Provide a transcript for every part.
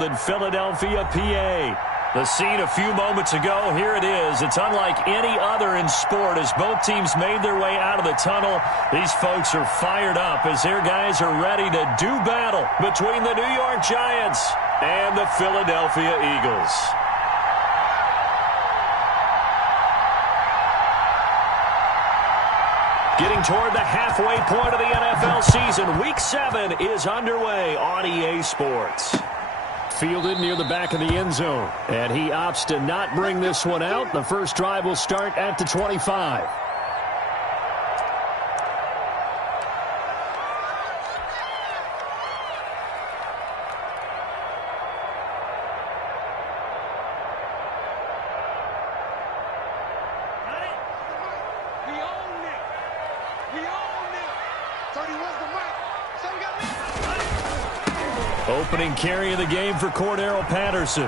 in Philadelphia, PA. The scene a few moments ago, here it is. It's unlike any other in sport as both teams made their way out of the tunnel. These folks are fired up as their guys are ready to do battle between the New York Giants and the Philadelphia Eagles. Getting toward the halfway point of the NFL season, Week 7 is underway on EA Sports. Fielded near the back of the end zone, and he opts to not bring this one out. The first drive will start at the 25. Opening carry of the game for Cordero Patterson.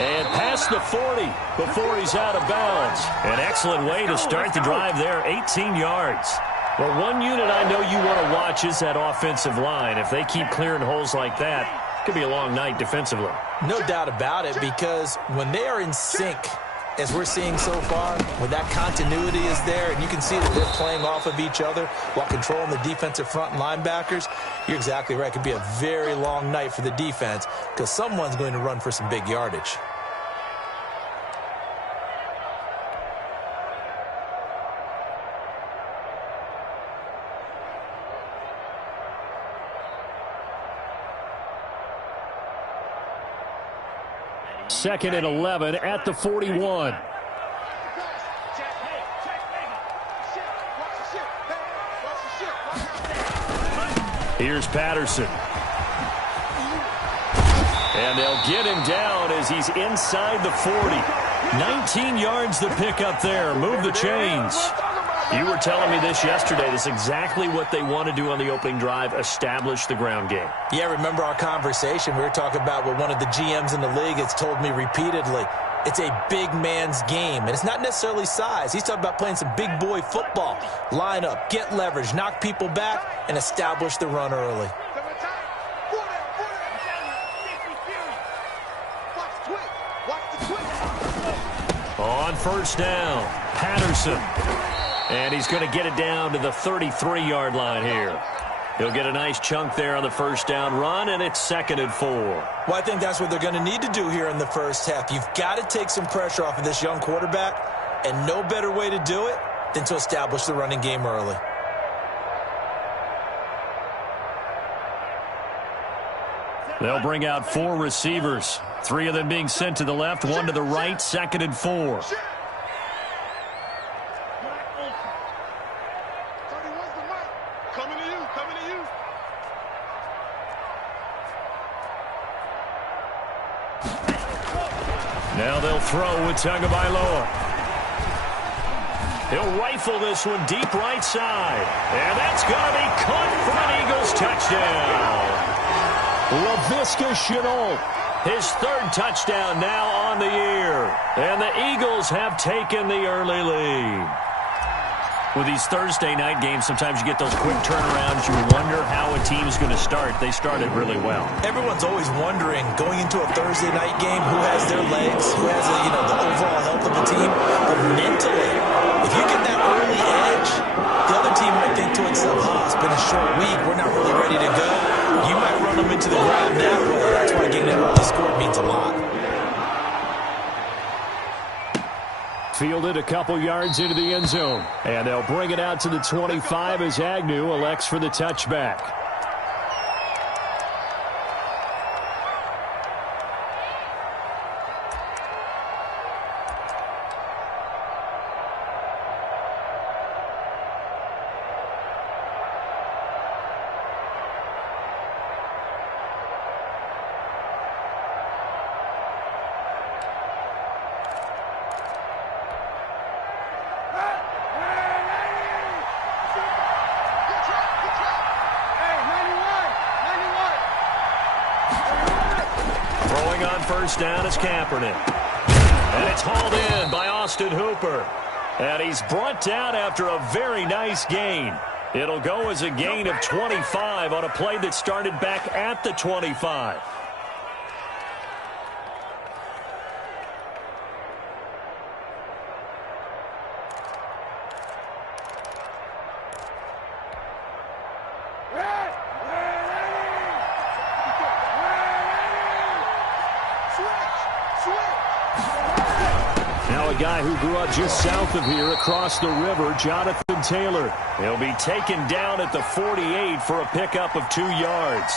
And past the 40 before he's out of bounds. An excellent way to start the drive there, 18 yards. Well, one unit I know you want to watch is that offensive line. If they keep clearing holes like that, it could be a long night defensively. No doubt about it, because when they are in sync, as we're seeing so far, when that continuity is there and you can see that they're playing off of each other while controlling the defensive front and linebackers, you're exactly right. It could be a very long night for the defense because someone's going to run for some big yardage. Second and 11 at the 41. Here's Patterson. And they'll get him down as he's inside the 40. 19 yards the pick up there. Move the chains. You were telling me this yesterday. This is exactly what they want to do on the opening drive, establish the ground game. Yeah, remember our conversation. We were talking about what one of the GMs in the league has told me repeatedly. It's a big man's game, and it's not necessarily size. He's talking about playing some big boy football. Line up, get leverage, knock people back, and establish the run early. On first down, Patterson. And he's going to get it down to the 33-yard line here. He'll get a nice chunk there on the first down run, and it's 2nd and 4. Well, I think that's what they're going to need to do here in the first half. You've got to take some pressure off of this young quarterback, and no better way to do it than to establish the running game early. They'll bring out 4 receivers, 3 of them being sent to the left, 1 to the right, 2nd and 4. Now they'll throw with Tagovailoa. He'll rifle this one deep right side. And that's going to be caught for an Eagles touchdown. Laviska Shenault, his 3rd touchdown now on the year. And the Eagles have taken the early lead. With these Thursday night games, sometimes you get those quick turnarounds. You wonder how a team's going to start. They started really well. Everyone's always wondering, going into a Thursday night game, who has their legs, who has the overall health of the team. But mentally, if you get that early edge, the other team might think to itself, it's been a short week. We're not really ready to go. You might run them into the ground that way. That's why getting an early score means a lot. Fielded a couple yards into the end zone. And they'll bring it out to the 25 as Agnew elects for the touchback. First down is Kaepernick. And it's hauled in by Austin Hooper. And he's brought down after a very nice gain. It'll go as a gain of 25 on a play that started back at the 25. Now a guy who grew up just south of here across the river, Jonathan Taylor. He'll be taken down at the 48 for a pickup of 2 yards.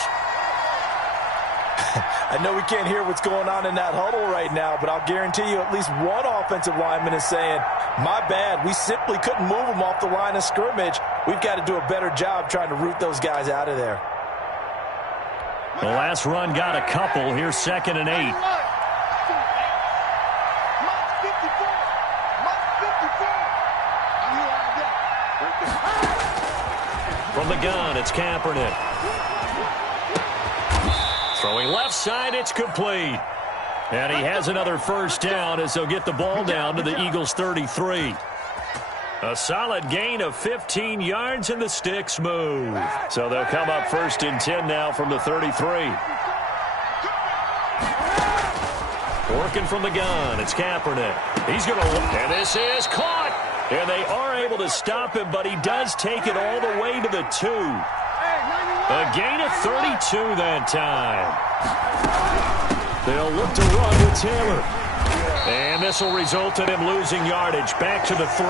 I know we can't hear what's going on in that huddle right now, but I'll guarantee you at least one offensive lineman is saying, my bad, we simply couldn't move them off the line of scrimmage. We've got to do a better job trying to root those guys out of there. The last run got a couple. Here's 2nd and 8. From the gun, it's Kaepernick. Throwing left side, it's complete. And he has another first down as they'll get the ball down to the Eagles' 33. A solid gain of 15 yards, and the sticks move. So they'll come up 1st and 10 now from the 33. Working from the gun, it's Kaepernick. He's going to look, and this is caught. And they are able to stop him, but he does take it all the way to the 2. A gain of 32 that time. They'll look to run with Taylor. And this will result in him losing yardage back to the 3.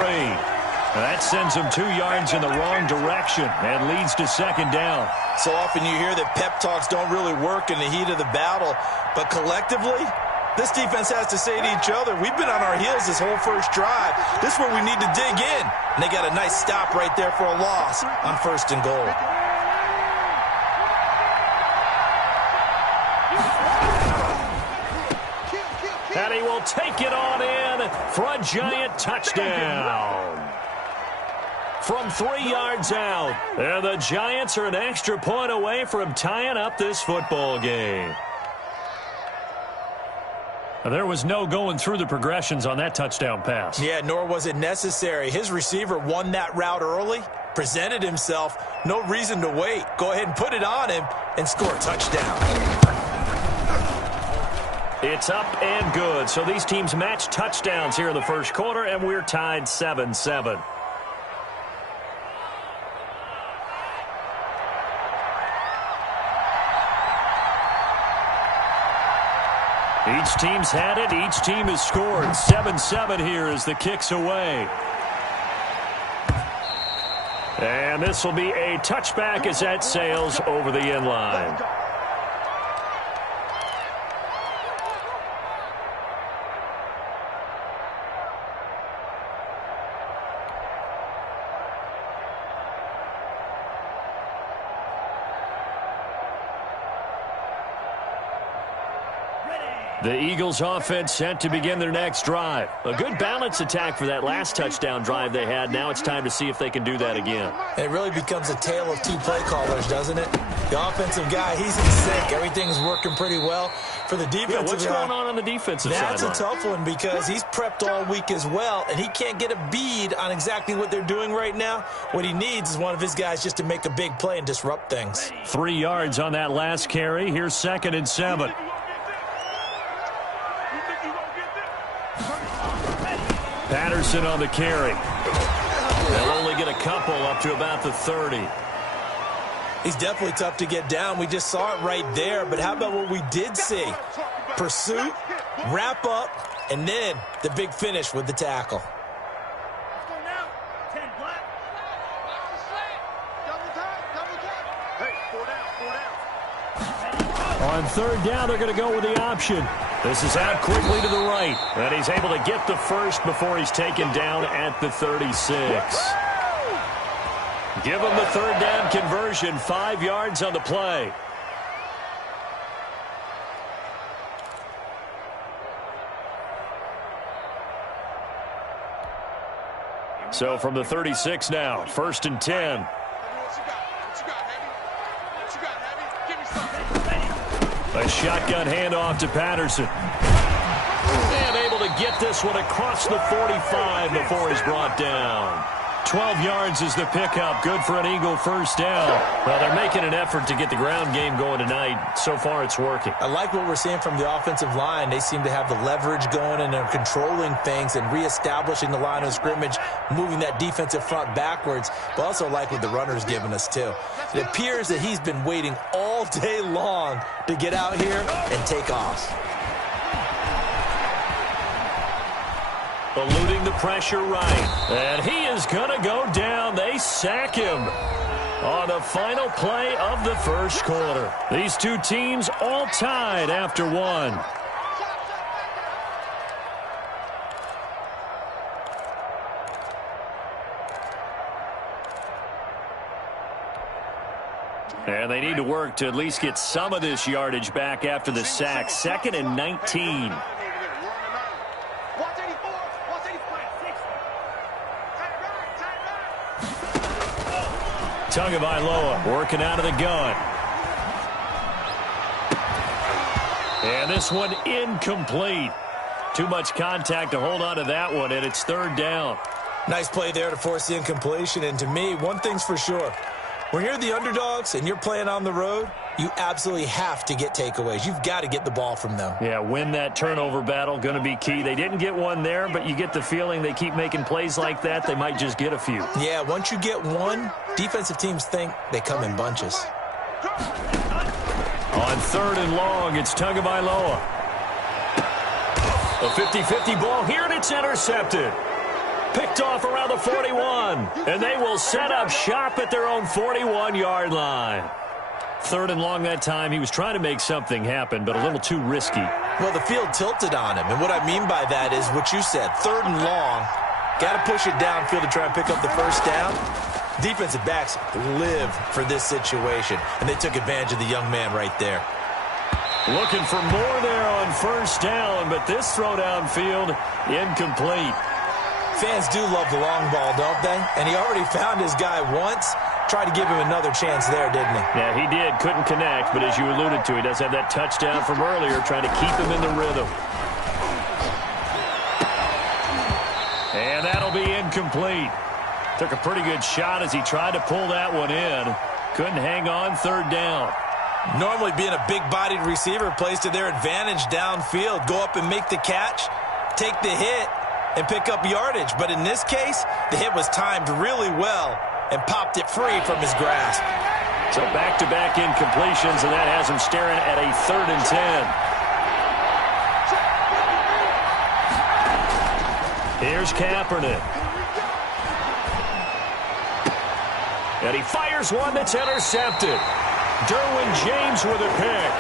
That sends him 2 yards in the wrong direction and leads to 2nd down. So often you hear that pep talks don't really work in the heat of the battle, but collectively, this defense has to say to each other, we've been on our heels this whole first drive. This is where we need to dig in. And they got a nice stop right there for a loss on 1st and goal. And he will take it on in for a giant touchdown. From 3 yards out. And the Giants are an extra point away from tying up this football game. There was no going through the progressions on that touchdown pass. Yeah, nor was it necessary. His receiver won that route early, presented himself, no reason to wait. Go ahead and put it on him and score a touchdown. It's up and good. So these teams match touchdowns here in the first quarter, and we're tied 7-7. Each team's had it. Each team has scored. 7-7 here as the kick's away. And this will be a touchback as that sails over the end line. The Eagles offense set to begin their next drive. A good balanced attack for that last touchdown drive they had. Now it's time to see if they can do that again. It really becomes a tale of 2 play callers, doesn't it? The offensive guy, he's in sync. Everything's working pretty well. For the defensive guy, what's going on the defensive side? That's a tough one because he's prepped all week as well, and he can't get a bead on exactly what they're doing right now. What he needs is one of his guys just to make a big play and disrupt things. 3 yards on that last carry. Here's 2nd and 7. Patterson on the carry. They'll only get a couple up to about the 30. He's definitely tough to get down. We just saw it right there. But how about what we did see? Pursuit, wrap up, and then the big finish with the tackle. On 3rd down, they're going to go with the option. This is out quickly to the right. And he's able to get the first before he's taken down at the 36. Give him the 3rd down conversion. 5 yards on the play. So from the 36 now, 1st and 10. A shotgun handoff to Patterson. And able to get this one across the 45 before he's brought down. 12 yards is the pickup. Good for an Eagle first down. Well, they're making an effort to get the ground game going tonight. So far, it's working. I like what we're seeing from the offensive line. They seem to have the leverage going, and they're controlling things and reestablishing the line of scrimmage, moving that defensive front backwards, but also like what the runner's giving us, too. It appears that he's been waiting all day long to get out here and take off. Eluding the pressure right. And he is going to go down. They sack him on the final play of the first quarter. These two teams all tied after one. And they need to work to at least get some of this yardage back after the sack. 2nd and 19. Tagovailoa working out of the gun. And this one incomplete. Too much contact to hold on to that one, and it's 3rd down. Nice play there to force the incompletion. And to me, one thing's for sure. When you're the underdogs and you're playing on the road, you absolutely have to get takeaways. You've got to get the ball from them. Yeah, win that turnover battle, going to be key. They didn't get one there, but you get the feeling they keep making plays like that, they might just get a few. Yeah, once you get one, defensive teams think they come in bunches. On 3rd and long, it's Tagovailoa. A 50-50 ball here, and it's intercepted. Picked off around the 41, and they will set up shop at their own 41-yard line. 3rd and long that time. He was trying to make something happen, but a little too risky. Well, the field tilted on him, and what I mean by that is what you said. 3rd and long, got to push it downfield to try and pick up the first down. Defensive backs live for this situation, and they took advantage of the young man right there. Looking for more there on 1st down, but this throw downfield incomplete. Fans do love the long ball, don't they? And he already found his guy once. Tried to give him another chance there, didn't he? Yeah, he did. Couldn't connect, but as you alluded to, he does have that touchdown from earlier, trying to keep him in the rhythm. And that'll be incomplete. Took a pretty good shot as he tried to pull that one in. Couldn't hang on. 3rd down. Normally being a big-bodied receiver plays to their advantage downfield. Go up and make the catch, take the hit, and pick up yardage. But in this case, the hit was timed really well and popped it free from his grasp. So back-to-back incompletions, and that has him staring at a 3rd and 10. Here's Kaepernick. And he fires one that's intercepted. Derwin James with a pick.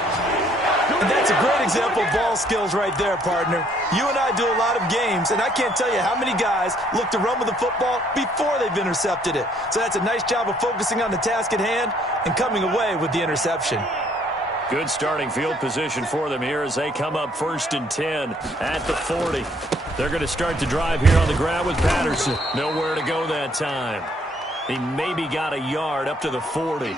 And that's a great example of ball skills right there, partner. You and I do a lot of games, and I can't tell you how many guys look to run with the football before they've intercepted it. So that's a nice job of focusing on the task at hand and coming away with the interception. Good starting field position for them here as they come up 1st and 10 at the 40. They're going to start the drive here on the ground with Patterson. Nowhere to go that time. He maybe got a yard up to the 40.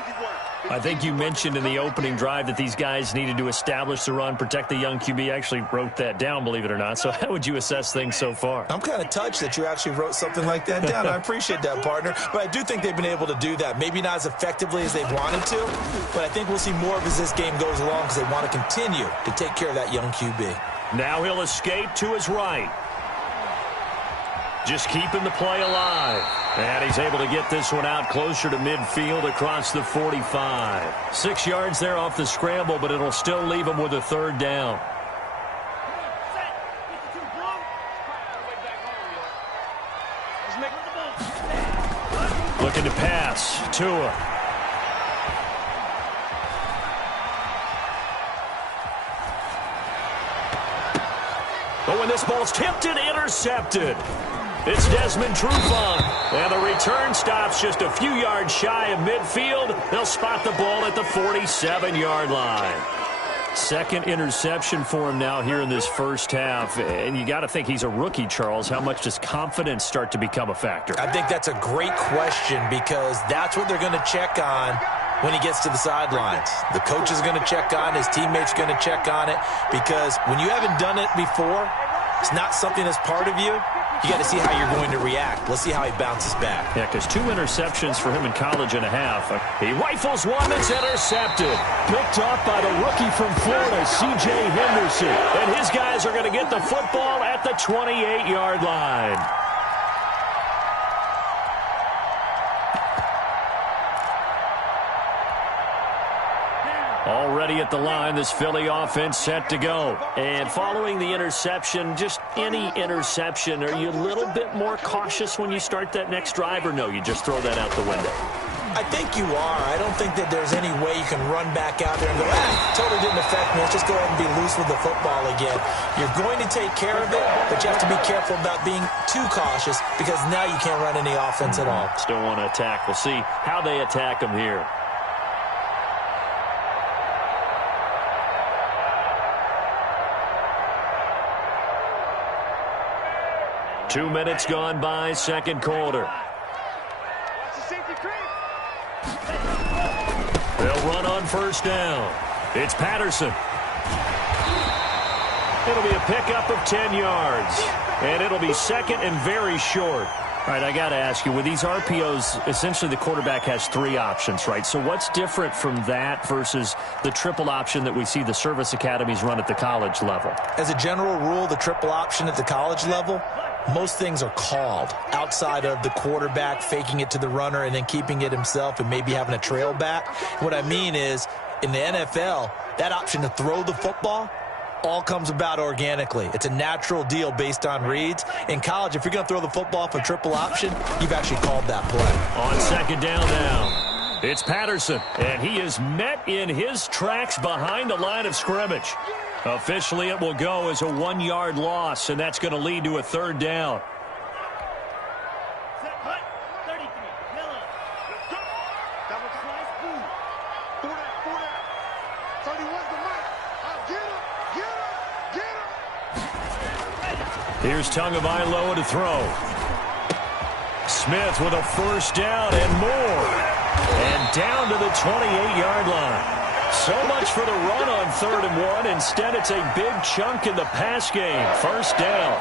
I think you mentioned in the opening drive that these guys needed to establish the run, protect the young QB. I actually wrote that down, believe it or not. So how would you assess things so far? I'm kind of touched that you actually wrote something like that down. I appreciate that, partner. But I do think they've been able to do that. Maybe not as effectively as they've wanted to, but I think we'll see more of as this game goes along because they want to continue to take care of that young QB. Now he'll escape to his right. Just keeping the play alive. And he's able to get this one out closer to midfield across the 45. 6 yards there off the scramble, but it'll still leave him with a 3rd down. Looking to pass. Tua. But when this ball's tipped and intercepted, it's Desmond Trufant. And the return stops just a few yards shy of midfield. They'll spot the ball at the 47-yard line. 2nd interception for him now here in this first half. And you got to think he's a rookie, Charles. How much does confidence start to become a factor? I think that's a great question because that's what they're going to check on when he gets to the sidelines. The coach is going to check on, his teammates are going to check on it because when you haven't done it before, it's not something that's part of you. you got to see how you're going to react. Let's see how he bounces back. Yeah, because 2 interceptions for him in college and a half. He rifles one that's intercepted. Picked off by the rookie from Florida, C.J. Henderson. And his guys are going to get the football at the 28-yard line. Already at the line, this Philly offense set to go. And following the interception, just any interception, are you a little bit more cautious when you start that next drive, or no, you just throw that out the window? I think you are. I don't think that there's any way you can run back out there and go, totally didn't affect me. Let's just go ahead and be loose with the football again. You're going to take care of it, but you have to be careful about being too cautious because now you can't run any offense at all. Still want to attack. We'll see how they attack them here. Two minutes gone by, second quarter. They'll run on first down. It's Patterson. It'll be a pickup of 10 yards. And it'll be second and very short. All right, I got to ask you, with these RPOs, essentially the quarterback has 3 options, right? So what's different from that versus the triple option that we see the service academies run at the college level? As a general rule, the triple option at the college level, most things are called outside of the quarterback faking it to the runner and then keeping it himself and maybe having a trail back. What I mean is, in the NFL, that option to throw the football all comes about organically. It's a natural deal based on reads. In college, if you're going to throw the football for triple option, you've actually called that play. On second down now, it's Patterson, and he is met in his tracks behind the line of scrimmage. Officially, it will go as a 1-yard loss, and that's going to lead to a third down. Here's Tagovailoa to throw. Smith with a first down and more. And down to the 28-yard line. So much for the run on 3rd and 1. Instead, it's a big chunk in the pass game. First down.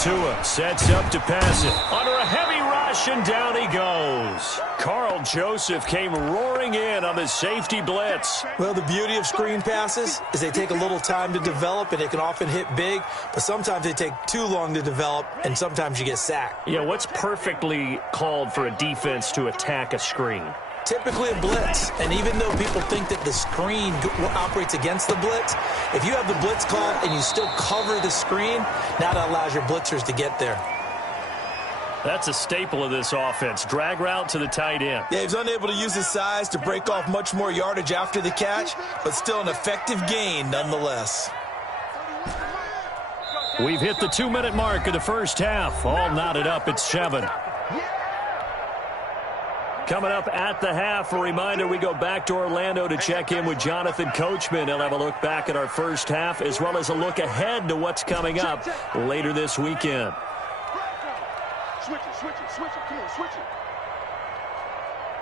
Tua sets up to pass it. Under a heavy rush, and down he goes. Carl Joseph came roaring in on the safety blitz. Well, the beauty of screen passes is they take a little time to develop, and they can often hit big, but sometimes they take too long to develop, and sometimes you get sacked. Yeah, what's perfectly called for a defense to attack a screen? Typically a blitz, and even though people think that the screen operates against the blitz, if you have the blitz called and you still cover the screen, now that allows your blitzers to get there. That's a staple of this offense. Drag route to the tight end. Yeah, he's unable to use his size to break off much more yardage after the catch, but still an effective gain nonetheless. We've hit the 2-minute mark of the first half. All knotted up at 7. Coming up at the half, a reminder, we go back to Orlando to check in with Jonathan Coachman. He'll have a look back at our first half as well as a look ahead to what's coming up later this weekend. Switch it, come on, switch it.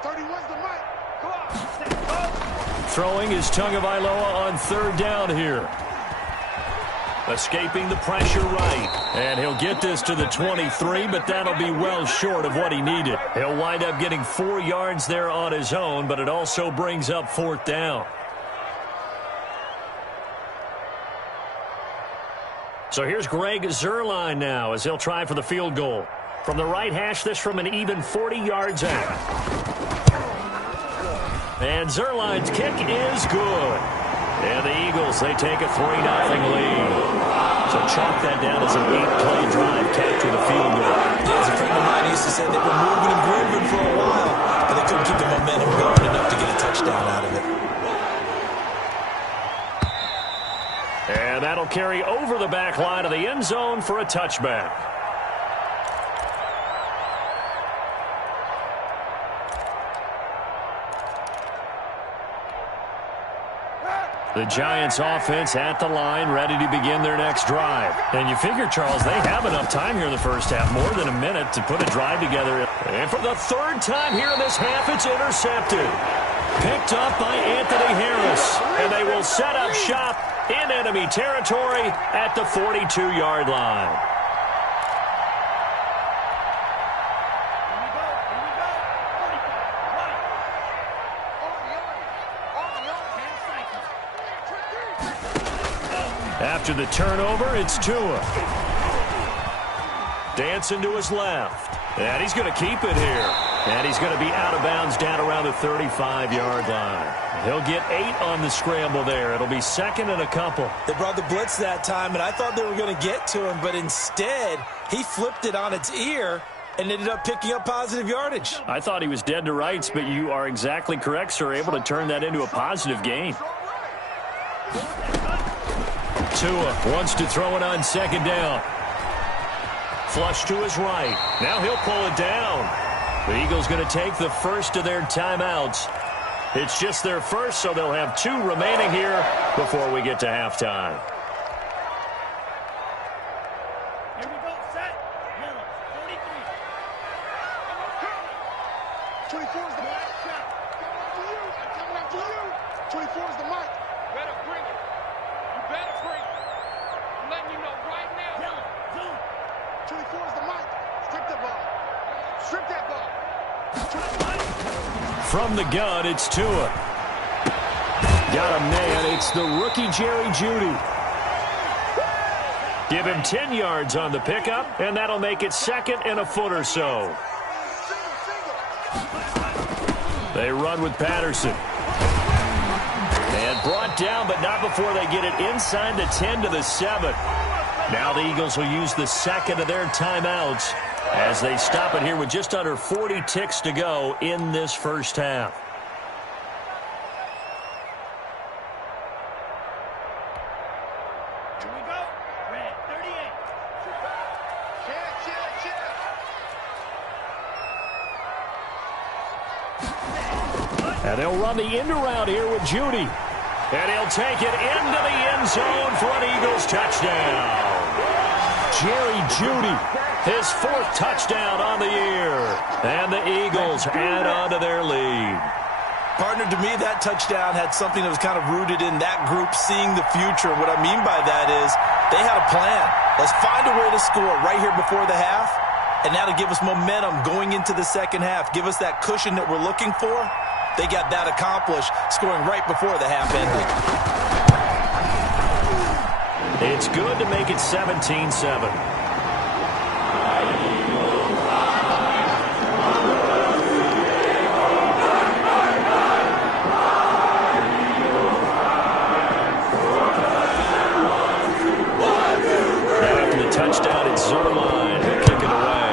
31's the mic. Come on. Throwing is Tagovailoa on 3rd down here. Escaping the pressure right. And he'll get this to the 23, but that'll be well short of what he needed. He'll wind up getting 4 yards there on his own, but it also brings up 4th down. So here's Greg Zuerlein now as he'll try for the field goal. From the right hash, this from an even 40 yards out. And Zuerlein's kick is good. And the Eagles, they take a 3-0 lead. So chalk that down as an 8-play drive capped with a field goal. Yeah, as a friend of mine used to say, they were moving and grooving for a while, but they couldn't keep the momentum going enough to get a touchdown out of it. And that'll carry over the back line of the end zone for a touchback. The Giants offense at the line, ready to begin their next drive. And you figure, Charles, they have enough time here in the first half, more than a minute, to put a drive together. And for the third time here in this half, it's intercepted. Picked up by Anthony Harris. And they will set up shop in enemy territory at the 42-yard line. After the turnover, it's Tua. Dancing to his left. And he's going to keep it here. And he's going to be out of bounds down around the 35-yard line. He'll get 8 on the scramble there. It'll be second and a couple. They brought the blitz that time, and I thought they were going to get to him, but instead he flipped it on its ear and ended up picking up positive yardage. I thought he was dead to rights, but you are exactly correct, sir. Able to turn that into a positive gain. Tua wants to throw it on second down. Flush to his right. Now he'll pull it down. The Eagles going to take the first of their timeouts. It's just their first, so they'll have 2 remaining here before we get to halftime. Here we go, set. Yellow, 43. 24 is the mic. Coming out to you. 24 is the mic. Better bring it. You better bring it. I'm letting you know right now. Yellow, zoom. 24 is the mic. Strip that ball. Strip that ball. From the gun, it's Tua. Got him, man. It's the rookie Jerry Jeudy. Give him 10 yards on the pickup, and that'll make it second and a foot or so. They run with Patterson. And brought down, but not before they get it inside the 10 to the 7. Now the Eagles will use the second of their timeouts as they stop it here with just under 40 ticks to go in this first half. Here we go. Red, 38. And they'll run the end around here with Jeudy. And he'll take it into the end zone for an Eagles touchdown. Jerry Jeudy, his 4th touchdown on the year. And the Eagles add on to their lead. Partner, to me, that touchdown had something that was kind of rooted in that group seeing the future. What I mean by that is they had a plan. Let's find a way to score right here before the half. And now to give us momentum going into the second half, give us that cushion that we're looking for. They got that accomplished, scoring right before the half ended. It's good to make it 17-7. After the touchdown, it's Zerline. He'll kick it away.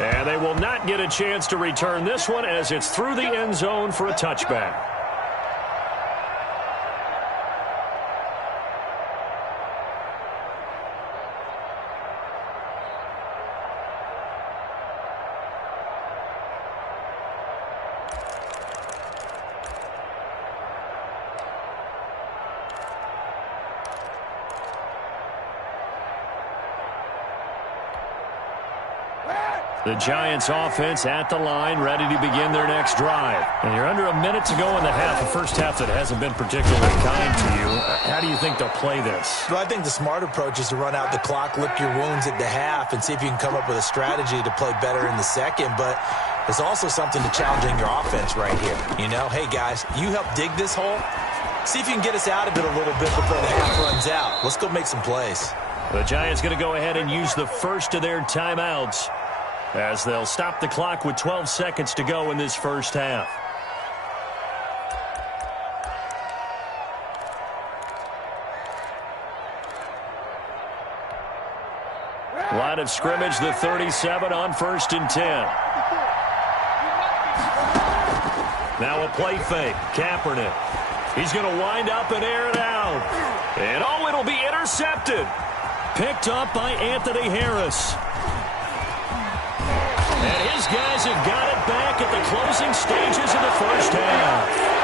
And they will not get a chance to return this one as it's through the end zone for a touchback. The Giants offense at the line, ready to begin their next drive. And you're under a minute to go in the half, a first half that hasn't been particularly kind to you. How do you think they'll play this? Well, I think the smart approach is to run out the clock, lick your wounds at the half, and see if you can come up with a strategy to play better in the second. But there's also something to challenging your offense right here. You know, hey, guys, you help dig this hole. See if you can get us out of it a little bit before the half runs out. Let's go make some plays. The Giants going to go ahead and use the first of their timeouts, as they'll stop the clock with 12 seconds to go in this first half. Line of scrimmage, the 37 on 1st and 10. Now a play fake. Kaepernick. He's going to wind up and air it out. And oh, it'll be intercepted. Picked up by Anthony Harris. And his guys have got it back at the the closing stages of the first half.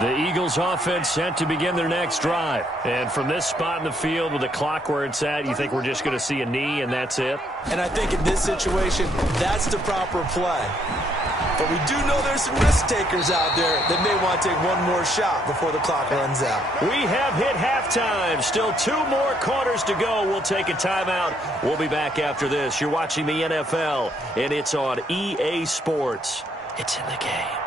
The Eagles offense set to begin their next drive. And from this spot in the field with the clock where it's at, you think we're just going to see a knee and that's it? And I think in this situation, that's the proper play. But we do know there's some risk takers out there that may want to take one more shot before the clock runs out. We have hit halftime. Still 2 more quarters to go. We'll take a timeout. We'll be back after this. You're watching the NFL, and it's on EA Sports. It's in the game.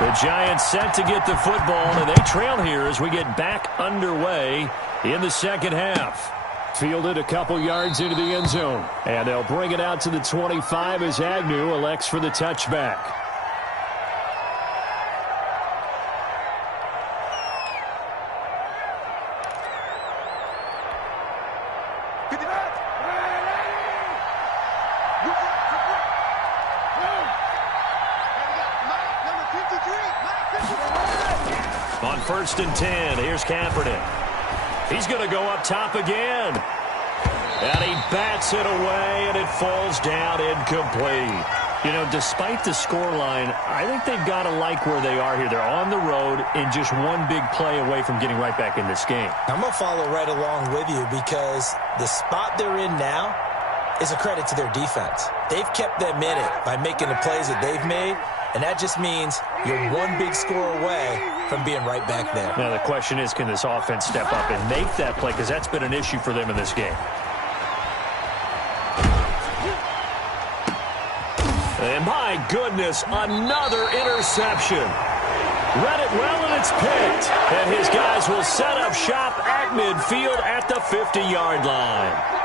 The Giants set to get the football, and they trail here as we get back underway in the second half. Fielded a couple yards into the end zone, and they'll bring it out to the 25 as Agnew elects for the touchback. On 1st and 10, here's Kaepernick. He's going to go up top again. And he bats it away, and it falls down incomplete. You know, despite the scoreline, I think they've got to like where they are here. They're on the road and just one big play away from getting right back in this game. I'm going to follow right along with you because the spot they're in now is a credit to their defense. They've kept them in it by making the plays that they've made, and that just means you're one big score away from being right back there. Now, the question is, can this offense step up and make that play? Because that's been an issue for them in this game. And my goodness, another interception. Read it well, and it's picked. And his guys will set up shop at midfield at the 50-yard line.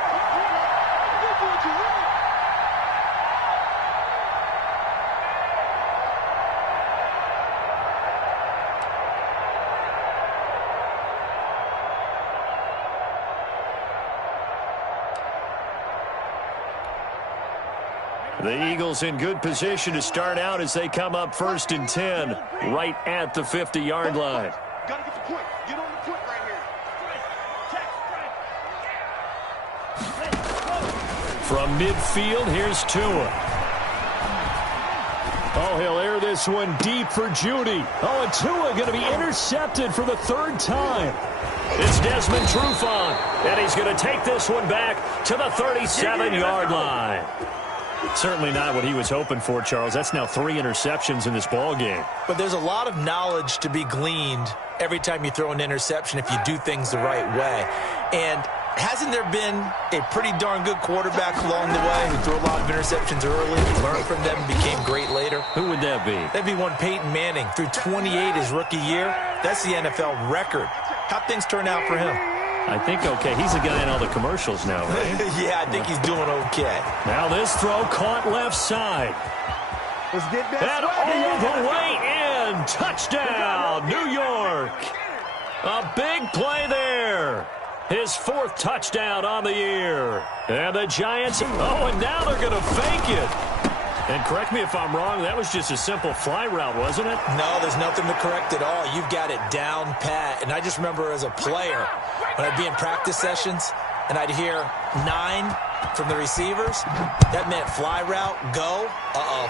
The Eagles in good position to start out as they come up 1st and 10, right at the 50-yard line. Gotta get the point. Get on the point right here. From midfield, here's Tua. Oh, he'll air this one deep for Judy. Oh, and Tua going to be intercepted for the 3rd time. It's Desmond Trufant, and he's going to take this one back to the 37-yard line. Certainly not what he was hoping for, Charles. That's now 3 interceptions in this ball game. But there's a lot of knowledge to be gleaned every time you throw an interception if you do things the right way. And hasn't there been a pretty darn good quarterback along the way who threw a lot of interceptions early, learned from them, and became great later? Who would that be? That'd be one Peyton Manning. Threw 28 his rookie year. That's the NFL record. How'd things turn out for him? I think okay. He's a guy in all the commercials now, right? Yeah, I think he's doing okay. Now this throw caught left side. Let's get that. And all the way in. Touchdown, New York. A big play there. His 4th touchdown on the year. And the Giants, oh, and now they're going to fake it. And correct me if I'm wrong, that was just a simple fly route, wasn't it? No, there's nothing to correct at all. You've got it down pat. And I just remember as a player, when I'd be in practice sessions and I'd hear 9 from the receivers, that meant fly route, go.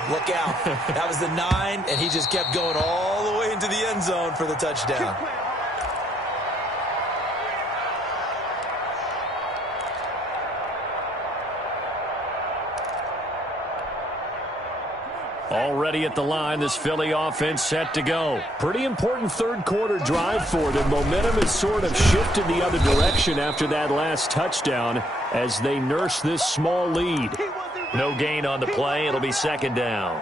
Look out. That was the 9, and he just kept going all the way into the end zone for the touchdown. Already at the line, this Philly offense set to go. Pretty important 3rd quarter drive for them. Momentum has sort of shifted the other direction after that last touchdown as they nurse this small lead. No gain on the play. It'll be 2nd down.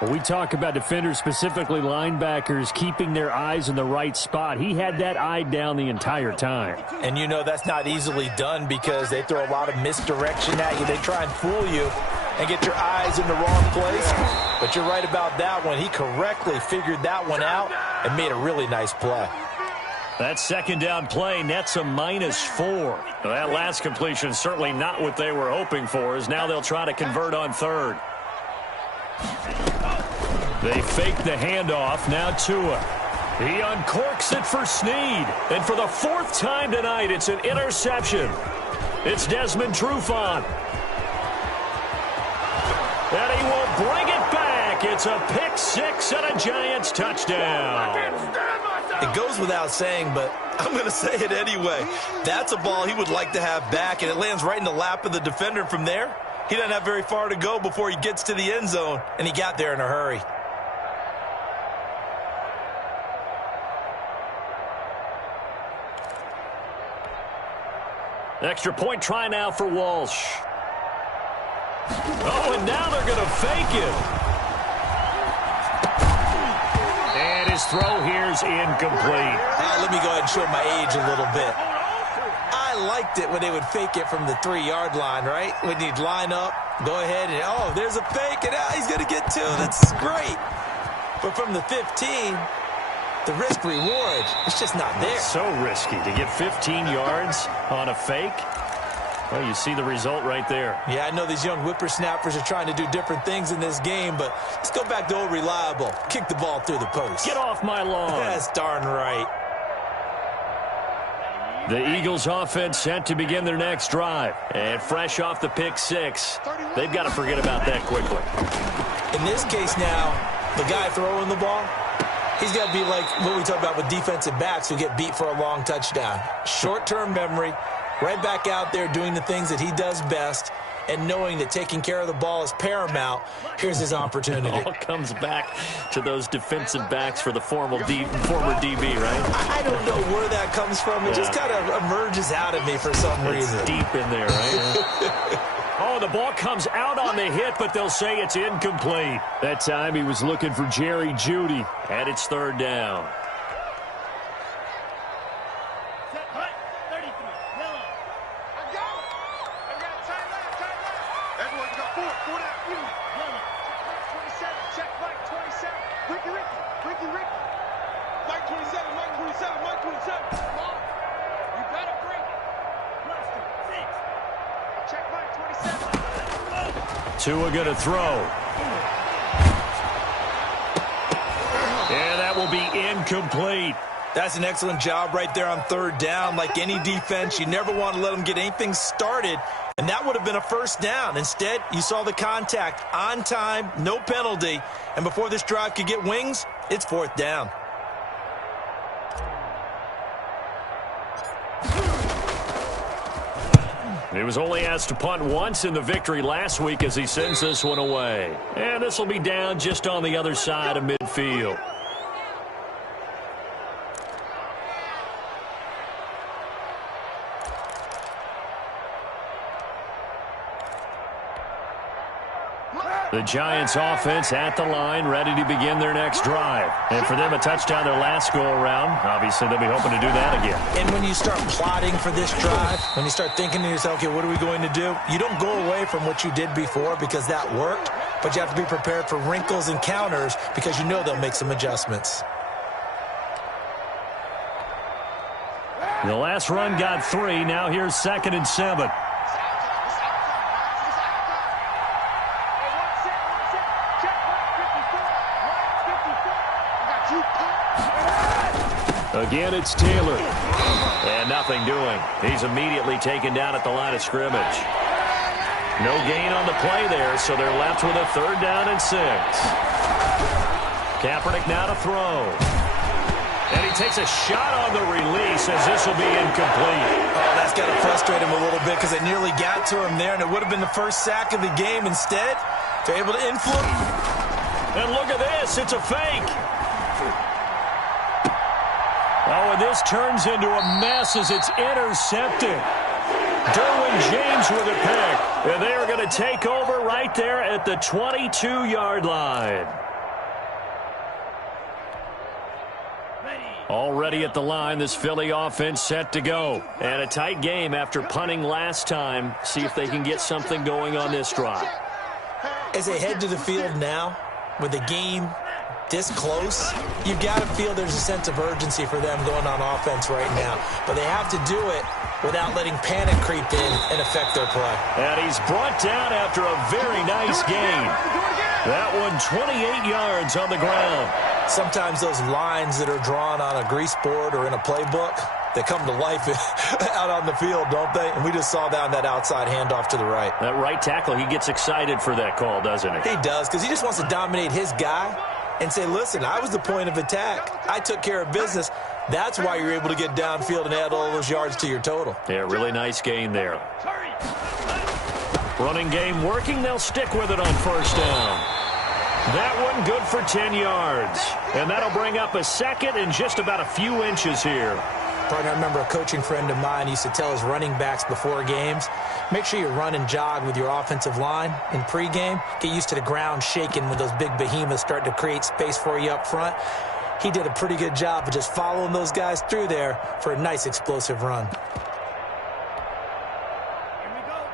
When we talk about defenders, specifically linebackers, keeping their eyes in the right spot. He had that eye down the entire time. And you know that's not easily done because they throw a lot of misdirection at you. They try and fool you and get your eyes in the wrong place. But you're right about that one. He correctly figured that one out and made a really nice play. That 2nd down play nets a -4. Now, that last completion certainly not what they were hoping for, as now they'll try to convert on 3rd. They fake the handoff. Now Tua. He uncorks it for Snead. And for the fourth time tonight, it's an interception. It's Desmond Trufant. And he will bring it back. It's a pick six and a Giants touchdown. It goes without saying, but I'm going to say it anyway. That's a ball he would like to have back, and it lands right in the lap of the defender. From there, he doesn't have very far to go before he gets to the end zone, and he got there in a hurry. Extra point try now for Walsh. Oh, and now they're going to fake it. And his throw here's incomplete. Let me go ahead and show my age a little bit. I liked it when they would fake it from the 3-yard line, right? When you'd line up, go ahead and, oh, there's a fake, and now he's going to get 2. That's great. But from the 15, the risk-reward, it's just not there. It's so risky to get 15 yards on a fake. Well, you see the result right there. Yeah, I know these young whippersnappers are trying to do different things in this game, but let's go back to old reliable. Kick the ball through the post. Get off my lawn. That's darn right. The Eagles offense set to begin their next drive. And fresh off the pick six, they've got to forget about that quickly. In this case now, the guy throwing the ball, he's got to be like what we talk about with defensive backs who get beat for a long touchdown. Short-term memory, right back out there doing the things that he does best, and knowing that taking care of the ball is paramount. Here's his opportunity. It all comes back to those defensive backs for the former DB, right? I don't know where that comes from. It just kind of emerges out of me for some reason. It's deep in there, right? Oh, the ball comes out on the hit, but they'll say it's incomplete. That time he was looking for Jerry Jeudy, and it's third down. Tua going to throw. And that will be incomplete. That's an excellent job right there on third down. Like any defense, you never want to let them get anything started, and that would have been a first down. Instead, you saw the contact on time, no penalty, and before this drive could get wings, it's fourth down. He was only asked to punt once in the victory last week as he sends this one away. And this will be down just on the other side of midfield. The Giants offense at the line, ready to begin their next drive. And for them, a touchdown their last go-around. Obviously, they'll be hoping to do that again. And when you start plotting for this drive, when you start thinking to yourself, okay, what are we going to do? You don't go away from what you did before because that worked, but you have to be prepared for wrinkles and counters because you know they'll make some adjustments. The last run got 3. Now here's 2nd and 7. Again, it's Taylor. And nothing doing. He's immediately taken down at the line of scrimmage. No gain on the play there, so they're left with a 3rd down and 6. Kaepernick now to throw. And he takes a shot on the release as this will be incomplete. Oh, that's got to frustrate him a little bit because they nearly got to him there, and it would have been the first sack of the game. Instead, they're able to influence. And look at this. It's a fake. Oh, and this turns into a mess as it's intercepted. Derwin James with a pick. And they are going to take over right there at the 22-yard line. Already at the line, this Philly offense set to go. And a tight game after punting last time. See if they can get something going on this drive. As they head to the field now, with the game this close, you've got to feel there's a sense of urgency for them going on offense right now. But they have to do it without letting panic creep in and affect their play. And he's brought down after a very nice gain. That one 28 yards on the ground. Sometimes those lines that are drawn on a grease board or in a playbook, they come to life out on the field, don't they? And we just saw that on that outside handoff to the right. That right tackle, he gets excited for that call, doesn't he? He does, because he just wants to dominate his guy and say, listen, I was the point of attack. I took care of business. That's why you're able to get downfield and add all those yards to your total. Yeah, really nice gain there. Running game working. They'll stick with it on first down. That one good for 10 yards. And that'll bring up a second and just about a few inches here. Partner, I remember a coaching friend of mine used to tell his running backs before games, make sure you run and jog with your offensive line in pregame. Get used to the ground shaking when those big behemoths start to create space for you up front. He did a pretty good job of just following those guys through there for a nice explosive run.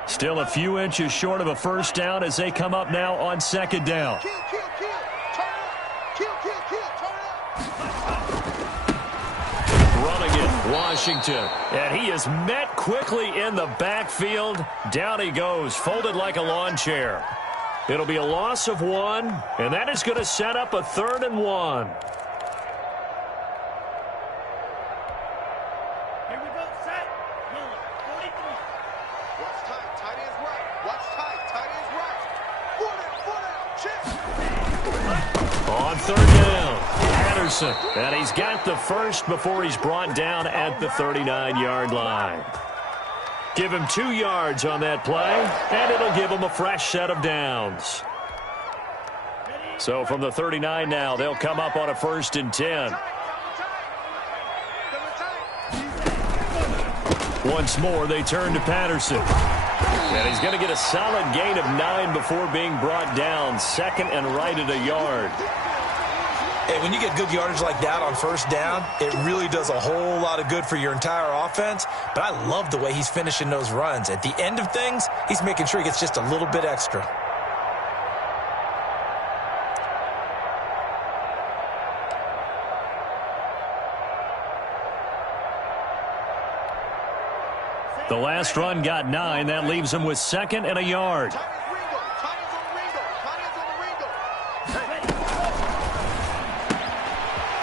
Still a few inches short of a first down as they come up now on second down. Kill, kill, kill. Turn up. Kill, kill, kill. Turn up. Running it, Washington. And he is met quickly in the backfield. Down he goes, folded like a lawn chair. It'll be a loss of 1, and that is going to set up a 3rd and 1. On 3rd down, Patterson. And he's got the first before he's brought down at the 39-yard line. Give him 2 yards on that play, and it'll give him a fresh set of downs. So from the 39 now, they'll come up on a 1st and 10. Once more, they turn to Patterson. And he's going to get a solid gain of 9 before being brought down. 2nd and right at a yard. Hey, when you get good yardage like that on first down, it really does a whole lot of good for your entire offense. But I love the way he's finishing those runs. At the end of things, he's making sure he gets just a little bit extra. The last run got 9. That leaves him with 2nd and a yard.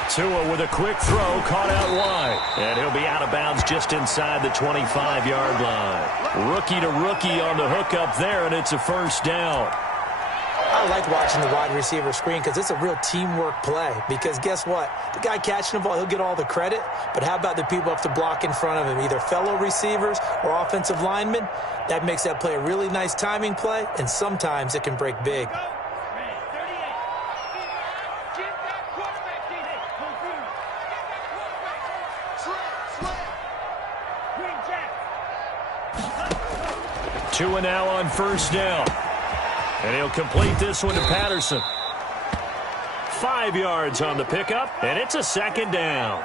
Tua with a quick throw, caught out wide. And he'll be out of bounds just inside the 25-yard line. Rookie to rookie on the hookup there, and it's a first down. I like watching the wide receiver screen because it's a real teamwork play. Because guess what? The guy catching the ball, he'll get all the credit. But how about the people up to block in front of him, either fellow receivers or offensive linemen? That makes that play a really nice timing play, and sometimes it can break big. Tua now on first down. And he'll complete this one to Patterson. 5 yards on the pickup, and it's a 2nd down.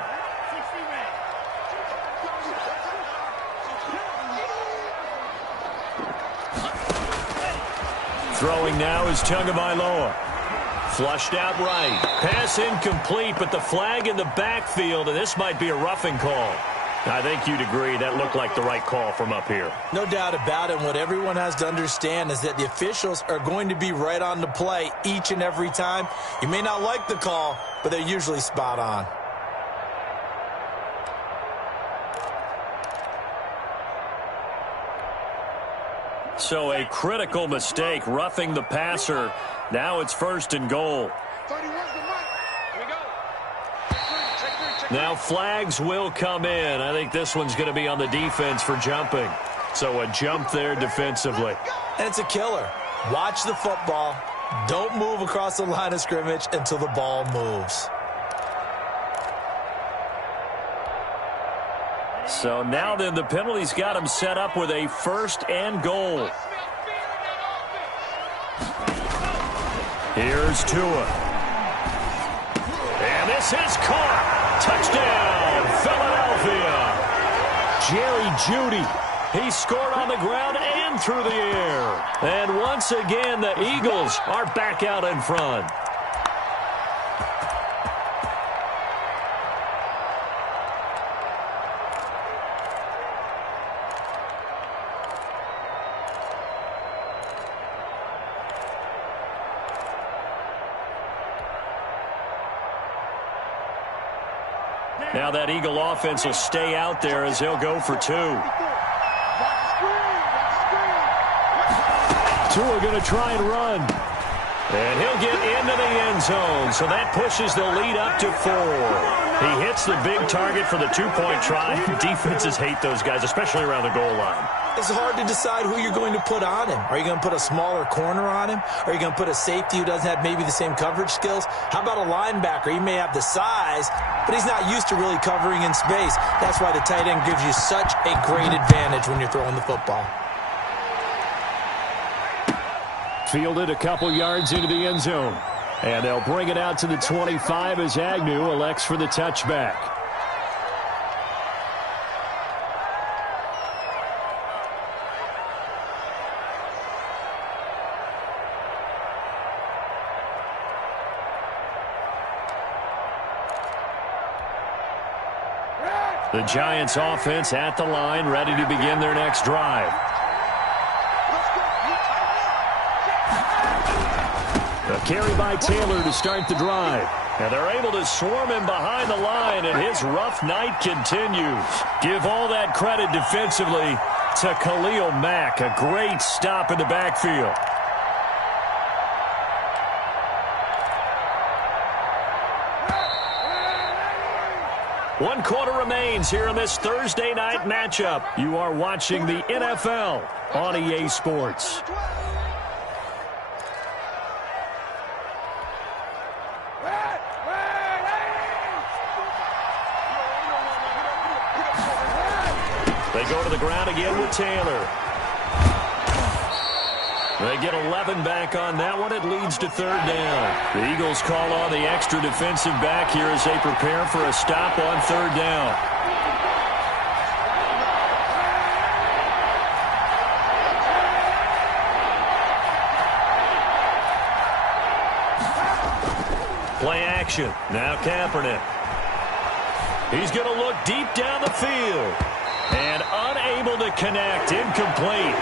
Throwing now is Tagovailoa. Flushed out right. Pass incomplete, but the flag in the backfield, and this might be a roughing call. I think you'd agree that looked like the right call from up here. No doubt about it. What everyone has to understand is that the officials are going to be right on the play each and every time. You may not like the call, but they're usually spot on. So a critical mistake, roughing the passer. Now it's 1st and goal. 31's the mark. Here we go. Now flags will come in. I think this one's going to be on the defense for jumping. So a jump there defensively. And it's a killer. Watch the football. Don't move across the line of scrimmage until the ball moves. So now then, the penalty's got him set up with a 1st and goal. Here's Tua. And this is caught. Touchdown, Philadelphia. Jerry Jeudy. He scored on the ground and through the air. And once again, the Eagles are back out in front. Now that Eagle offense will stay out there as they'll go for 2. Tua going to try and run. And he'll get into the end zone, so that pushes the lead up to 4. He hits the big target for the 2-point try. Defenses hate those guys, especially around the goal line. It's hard to decide who you're going to put on him. Are you going to put a smaller corner on him? Are you going to put a safety who doesn't have maybe the same coverage skills? How about a linebacker? He may have the size, but he's not used to really covering in space. That's why the tight end gives you such a great advantage when you're throwing the football. Fielded a couple yards into the end zone. And they'll bring it out to the 25 as Agnew elects for the touchback. The Giants offense at the line, ready to begin their next drive. A carry by Taylor to start the drive. And they're able to swarm him behind the line, and his rough night continues. Give all that credit defensively to Khalil Mack. A great stop in the backfield. One quarter remains here in this Thursday night matchup. You are watching the NFL on EA Sports. They go to the ground again with Taylor. They get 11 back on that one. It leads to 3rd down. The Eagles call on the extra defensive back here as they prepare for a stop on 3rd down. Play action. Now Kaepernick. He's going to look deep down the field. And unable to connect. Incomplete.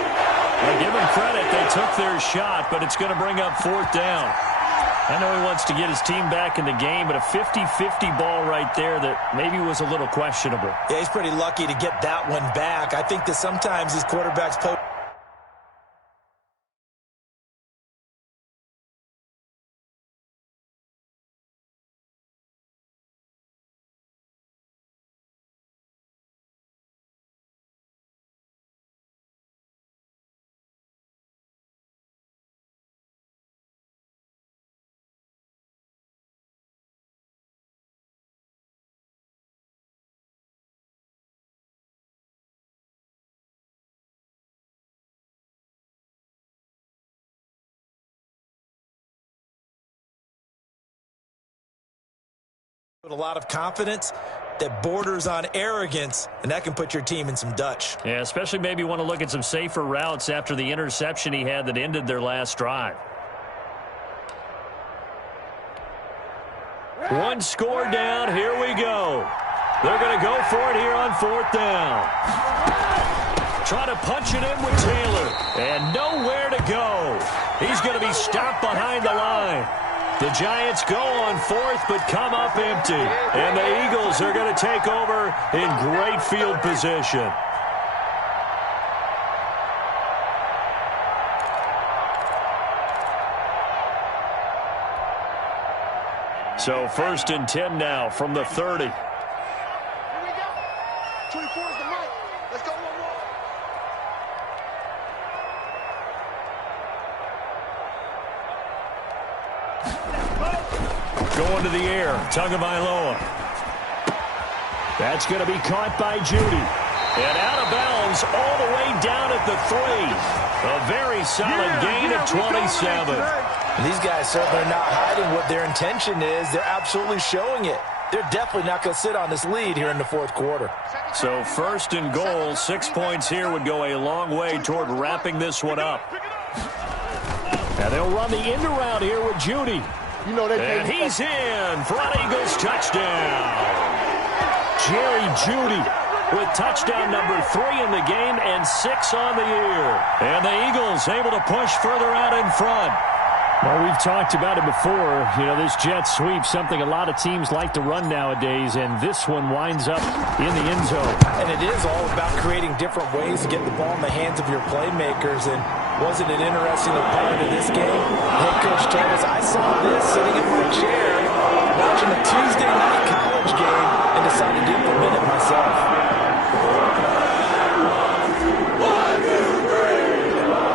Well, give him credit. They took their shot, but it's going to bring up 4th down. I know he wants to get his team back in the game, but a 50-50 ball right there that maybe was a little questionable. Yeah, he's pretty lucky to get that one back. I think that sometimes these quarterbacks play. With a lot of confidence that borders on arrogance, and that can put your team in some Dutch. Yeah, especially maybe want to look at some safer routes after the interception he had that ended their last drive. One score down. Here we go. They're going to go for it here on 4th down. Trying to punch it in with Taylor. And nowhere to go. He's going to be stopped behind the line. The Giants go on 4th, but come up empty. And the Eagles are going to take over in great field position. So 1st and 10 now from the 30. Here we go. 24 is the mic. Let's go one more. Going to the air. Tagovailoa. That's going to be caught by Judy. And out of bounds all the way down at the 3. A very solid gain of 27. And these guys certainly are not hiding what their intention is. They're absolutely showing it. They're definitely not going to sit on this lead here in the 4th quarter. So 1st and goal, 6 points here would go a long way toward wrapping this one up. And they'll run the end around here with Judy. You know and he's in for an Eagles touchdown. Jerry Judy with touchdown number 3 in the game and 6 on the year. And the Eagles able to push further out in front. Well, we've talked about it before. You know, this jet sweep, something a lot of teams like to run nowadays, and this one winds up in the end zone. And it is all about creating different ways to get the ball in the hands of your playmakers. And wasn't it interesting a part of this game? Head coach told us, I saw this sitting in my chair watching a Tuesday night college game and decided to implement it myself.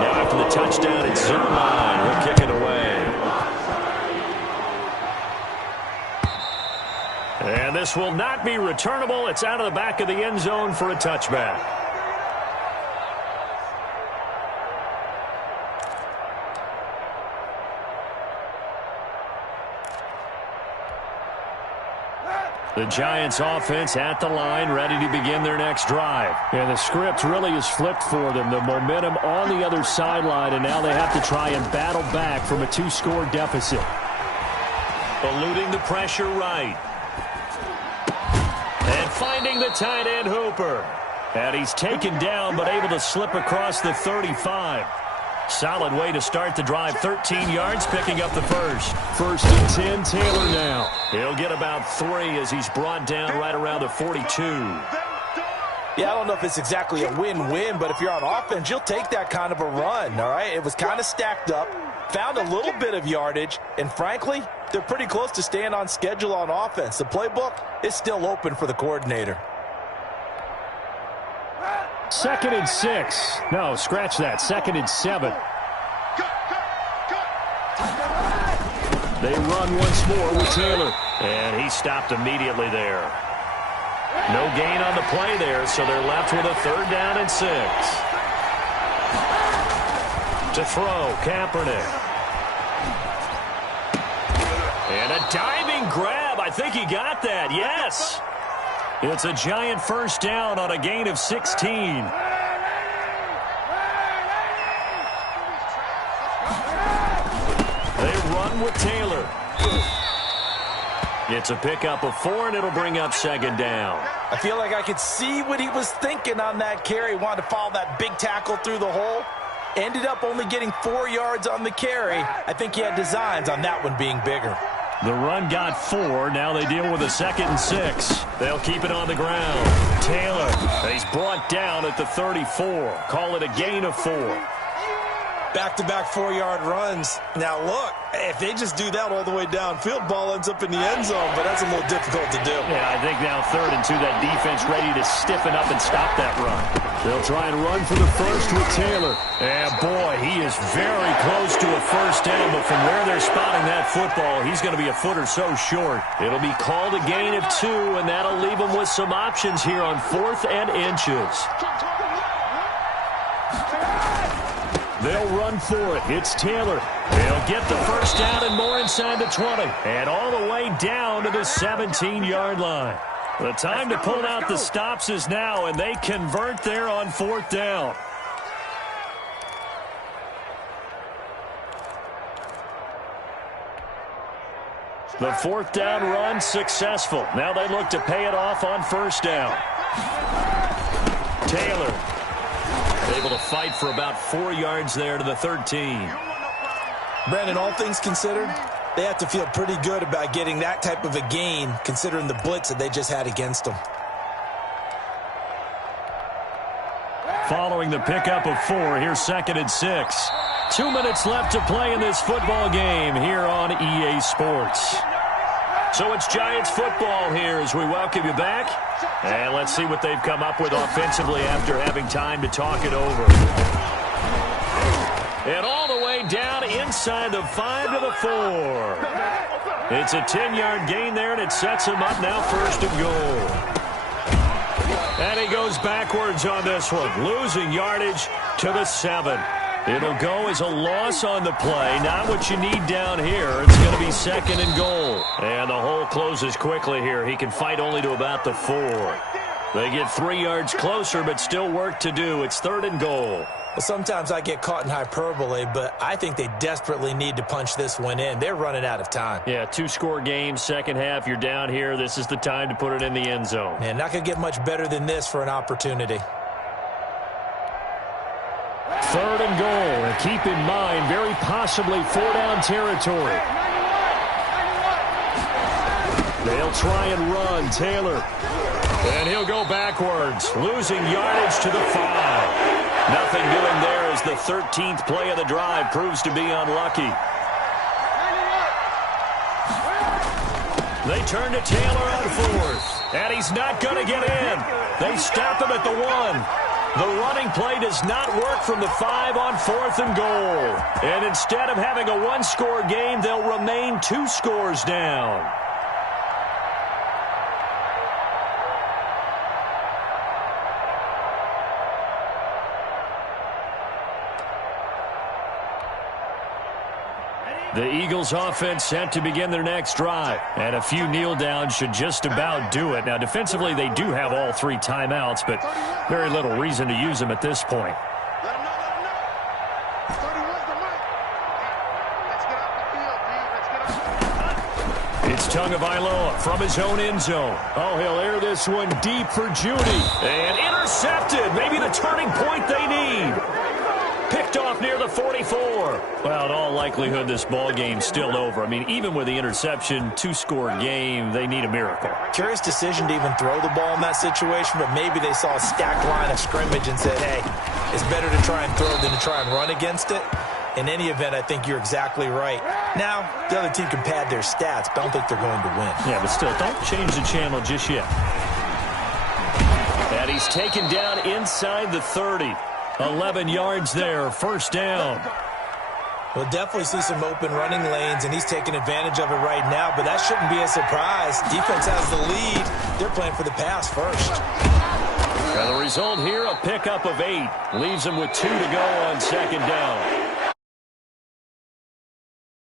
Now after the touchdown, it's zone line. We'll kick it away. And this will not be returnable. It's out of the back of the end zone for a touchback. The Giants offense at the line, ready to begin their next drive. And the script really is flipped for them. The momentum on the other sideline, and now they have to try and battle back from a 2-score deficit. Eluding the pressure right. And finding the tight end Hooper. And he's taken down but able to slip across the 35. Solid way to start the drive. 13 yards, picking up the first. 1st and 10, Taylor now. He'll get about 3 as he's brought down right around the 42. Yeah, I don't know if it's exactly a win-win, but if you're on offense, you'll take that kind of a run, all right? It was kind of stacked up, found a little bit of yardage, and frankly, they're pretty close to staying on schedule on offense. The playbook is still open for the coordinator. 2nd and 6. No, scratch that. 2nd and 7. They run once more with Taylor. And he stopped immediately there. No gain on the play there, so they're left with a 3rd down and 6. To throw, Kaepernick. And a diving grab. I think he got that. Yes. It's a Giant 1st down on a gain of 16. They run with Taylor. It's a pickup of 4, and it'll bring up 2nd down. I feel like I could see what he was thinking on that carry. Wanted to follow that big tackle through the hole. Ended up only getting 4 yards on the carry. I think he had designs on that one being bigger. The run got 4. Now they deal with a 2nd and 6. They'll keep it on the ground. Taylor, he's brought down at the 34. Call it a gain of 4. Back-to-back 4-yard runs. Now, look, if they just do that all the way downfield, ball ends up in the end zone, but that's a little difficult to do. Yeah, I think now 3rd and 2, that defense ready to stiffen up and stop that run. They'll try and run for the first with Taylor. And, boy, he is very close to a 1st down, but from where they're spotting that football, he's going to be a foot or so short. It'll be called a gain of 2, and that'll leave them with some options here on 4th and inches. They'll run for it. It's Taylor. They'll get the 1st down and more inside the 20. And all the way down to the 17-yard line. The time to pull out the stops is now, and they convert there on 4th down. The 4th down run successful. Now they look to pay it off on 1st down. Taylor able to fight for about 4 yards there to the 13. Brandon, all things considered, they have to feel pretty good about getting that type of a gain considering the blitz that they just had against them. Following the pickup of 4, here's 2nd and 6. 2 minutes left to play in this football game here on EA Sports. So it's Giants football here as we welcome you back. And let's see what they've come up with offensively after having time to talk it over. And all the way down inside the 5 to the 4. It's a 10-yard gain there, and it sets him up now 1st and goal. And he goes backwards on this one, losing yardage to the 7. It'll go as a loss on the play. Not what you need down here. It's going to be 2nd and goal. And the hole closes quickly here. He can fight only to about the 4. They get 3 yards closer, but still work to do. It's 3rd and goal. Well, sometimes I get caught in hyperbole, but I think they desperately need to punch this one in. They're running out of time. Yeah, 2-score game, 2nd half. You're down here. This is the time to put it in the end zone. Man, not going to get much better than this for an opportunity. 3rd and goal, Keep in mind, very possibly 4-down territory. They'll try and run. Taylor. And he'll go backwards, losing yardage to the 5. Nothing doing there as the 13th play of the drive proves to be unlucky. They turn to Taylor on 4th, and he's not going to get in. They stop him at the 1. The running play does not work from the 5 on 4th and goal. And instead of having a 1-score game, they'll remain 2 scores down. The Eagles offense set to begin their next drive. And a few kneel downs should just about do it. Now, defensively, they do have all 3 timeouts, but very little reason to use them at this point. Let him know, let him know. 31's the mic. Let's get off the field, D. Let's get off. It's Tagovailoa from his own end zone. Oh, he'll air this one deep for Judy. And intercepted. Maybe the turning point they need. Picked off near the 44. Well, in all likelihood, this ball game's still over. I mean, even with the interception, 2-score game, they need a miracle. Curious decision to even throw the ball in that situation, but maybe they saw a stacked line of scrimmage and said, hey, it's better to try and throw than to try and run against it. In any event, I think you're exactly right. Now, the other team can pad their stats, but I don't think they're going to win. Yeah, but still, don't change the channel just yet. And he's taken down inside the 30. 11 yards there, 1st down. We'll definitely see some open running lanes, and he's taking advantage of it right now, but that shouldn't be a surprise. Defense has the lead. They're playing for the pass first. And the result here, a pickup of 8. Leaves them with 2 to go on 2nd down.